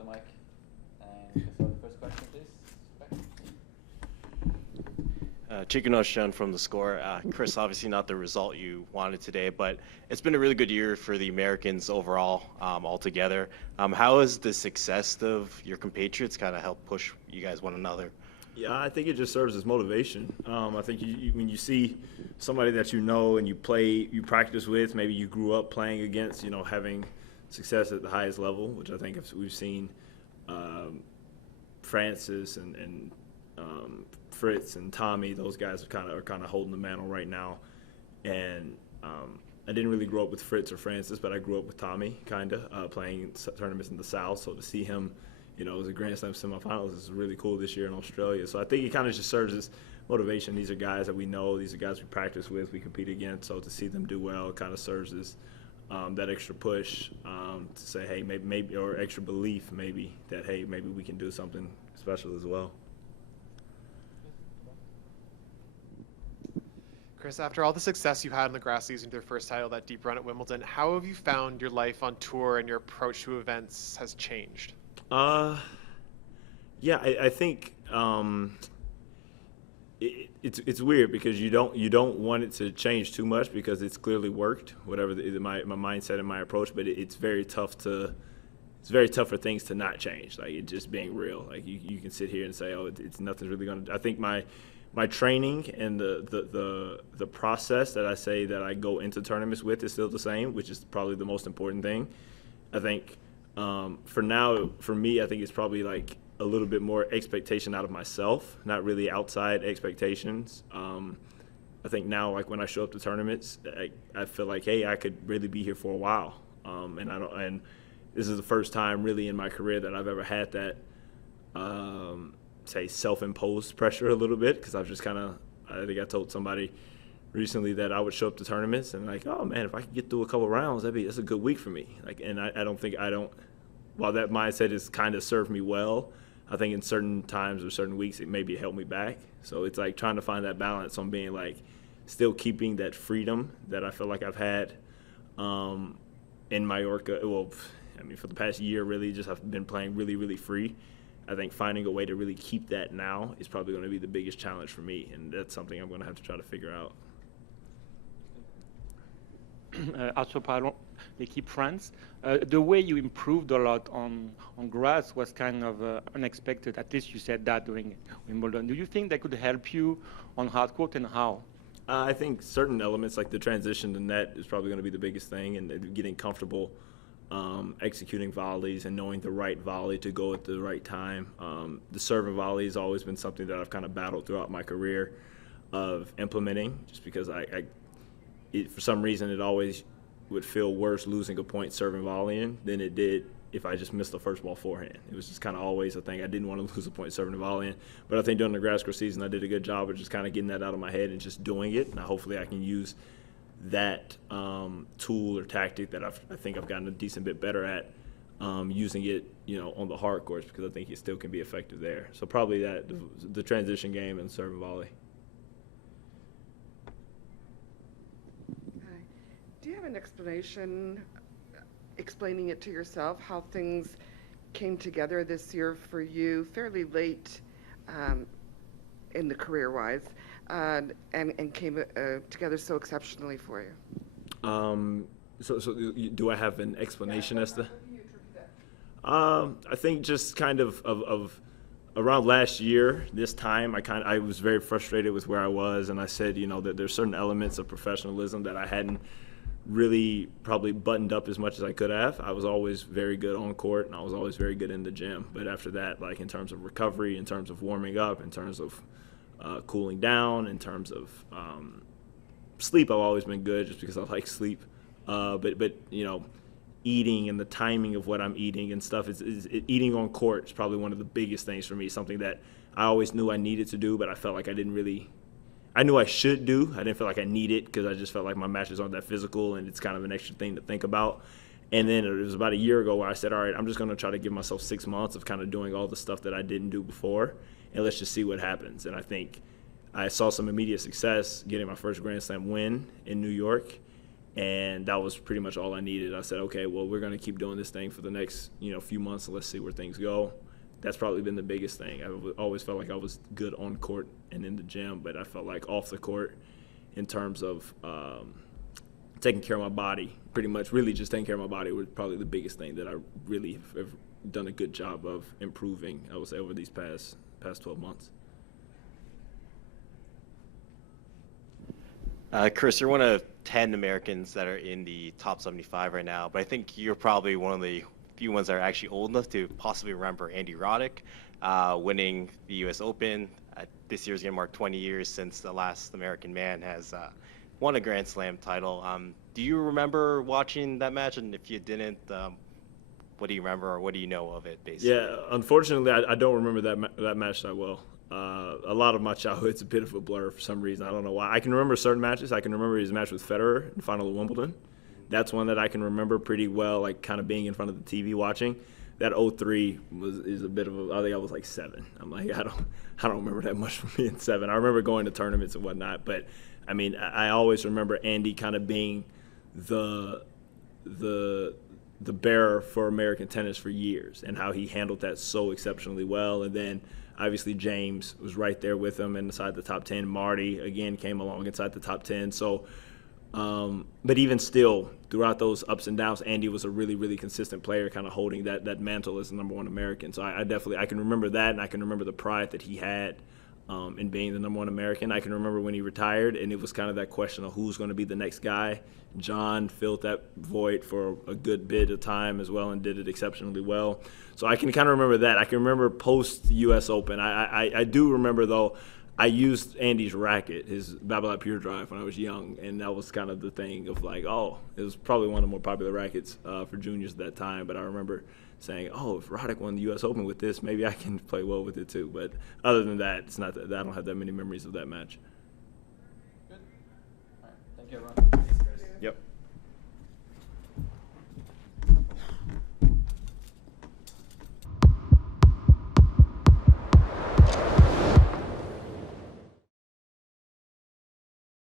the mic. And so the first question, please. Chicken Ocean from The Score. Chris, obviously not the result you wanted today, but it's been a really good year for the Americans overall, altogether. How has the success of your compatriots kind of helped push you guys one another? Yeah, I think it just serves as motivation. I think when you see somebody that you know and you practice with, maybe you grew up playing against, having success at the highest level, which I think we've seen Francis and Fritz and Tommy. Those guys are kind of holding the mantle right now. And I didn't really grow up with Fritz or Francis, but I grew up with Tommy, playing tournaments in the South. So to see him, as a Grand Slam semifinals is really cool this year in Australia. So I think it kind of just serves as motivation. These are guys that we know. These are guys we practice with, we compete against. So to see them do well, it kind of serves as that extra push to say, hey, maybe, or extra belief maybe that, hey, maybe we can do something special as well. Chris, after all the success you had in the grass season with your first title, that deep run at Wimbledon, how have you found your life on tour and your approach to events has changed? Yeah, I think it's weird because you don't want it to change too much because it's clearly worked, whatever my mindset and my approach. But it's very tough for things to not change. Like it just being real. Like you can sit here and say, oh, it's nothing's really gonna. I think my training and the process that I say that I go into tournaments with is still the same, which is probably the most important thing. I think for now, for me, I think it's probably like a little bit more expectation out of myself, not really outside expectations. I think now, like when I show up to tournaments, I feel like, hey, I could really be here for a while, and this is the first time really in my career that I've ever had that. Say self-imposed pressure a little bit because I think I told somebody recently that I would show up to tournaments and like, oh man, if I could get through a couple rounds, that's a good week for me. Like, and I don't while that mindset has kind of served me well, I think in certain times or certain weeks it maybe helped me back. So it's like trying to find that balance on being like still keeping that freedom that I feel like I've had in Mallorca. Well, I mean for the past year really just I've been playing really, really free. I think finding a way to really keep that now is probably going to be the biggest challenge for me, and that's something I'm going to have to try to figure out. Also, pardon, l'équipe France. The way you improved a lot on grass was kind of unexpected. At least you said that during Wimbledon. Do you think that could help you on hard court, and how? I think certain elements like the transition to net is probably going to be the biggest thing, and getting comfortable executing volleys and knowing the right volley to go at the right time. The serve and volley has always been something that I've kind of battled throughout my career of implementing, just because for some reason it always would feel worse losing a point serving volleying than it did if I just missed the first ball forehand. It was just kind of always a thing. I didn't want to lose a point serving and volleying, but I think during the grass court season I did a good job of just kind of getting that out of my head and just doing it. And hopefully I can use that tool or tactic that I think I've gotten a decent bit better at using it, on the hard courts, because I think it still can be effective there. So probably that, the transition game and serve and volley. Hi. Do you have an explanation, explaining it to yourself, how things came together this year for you fairly late in the career-wise? And came together so exceptionally for you. So do I have an explanation as to? I think just kind of around last year, this time, I was very frustrated with where I was, and I said, that there's certain elements of professionalism that I hadn't really probably buttoned up as much as I could have. I was always very good on court, and I was always very good in the gym. But after that, like in terms of recovery, in terms of warming up, in terms of cooling down, in terms of sleep, I've always been good just because I like sleep. But eating and the timing of what I'm eating and stuff eating on court is probably one of the biggest things for me. Something that I always knew I needed to do, but I felt like I knew I should do. I didn't feel like I need it because I just felt like my matches aren't that physical and it's kind of an extra thing to think about. And then it was about a year ago where I said, all right, I'm just going to try to give myself 6 months of kind of doing all the stuff that I didn't do before, and let's just see what happens. And I think I saw some immediate success getting my first Grand Slam win in New York, And that was pretty much all I needed. I said, okay, well, we're going to keep doing this thing for the next, few months, and let's see where things go. That's probably been the biggest thing. I always felt like I was good on court and in the gym, but I felt like off the court in terms of taking care of my body, pretty much really just taking care of my body was probably the biggest thing that I really have done a good job of improving, I would say, over these past 12 months. Chris, you're one of 10 Americans that are in the top 75 right now, but I think you're probably one of the few ones that are actually old enough to possibly remember Andy Roddick winning the U.S. Open. This year's going to mark 20 years since the last American man has won a Grand Slam title. Do you remember watching that match? And if you didn't, what do you remember, or what do you know of it, basically? Yeah, unfortunately, I don't remember that match that well. A lot of my childhood's a bit of a blur for some reason. I don't know why. I can remember certain matches. I can remember his match with Federer in the final of Wimbledon. That's one that I can remember pretty well, like kind of being in front of the TV watching. That 03 is a bit of a. I think I was like 7. I'm like, I don't remember that much from being 7. I remember going to tournaments and whatnot, but I mean, I always remember Andy kind of being the bearer for American tennis for years, and how he handled that so exceptionally well. And then obviously James was right there with him inside the top 10. Marty again came along inside the top 10. So, but even still, throughout those ups and downs, Andy was a really, really consistent player, kind of holding that mantle as the #1 American. So I definitely can remember that, and I can remember the pride that he had in being the #1 American. I can remember when he retired, and it was kind of that question of who's going to be the next guy. John filled that void for a good bit of time as well and did it exceptionally well. So I can kind of remember that. I can remember post-U.S. Open. I do remember, though, I used Andy's racket, his Babolat Pure Drive, when I was young, and that was kind of the thing of like, oh, it was probably one of the more popular rackets for juniors at that time. But I remember saying, oh, if Roddick won the U.S. Open with this, maybe I can play well with it too. But other than that, it's not that I don't have that many memories of that match. Good. All right. Thank you, everyone. Yep.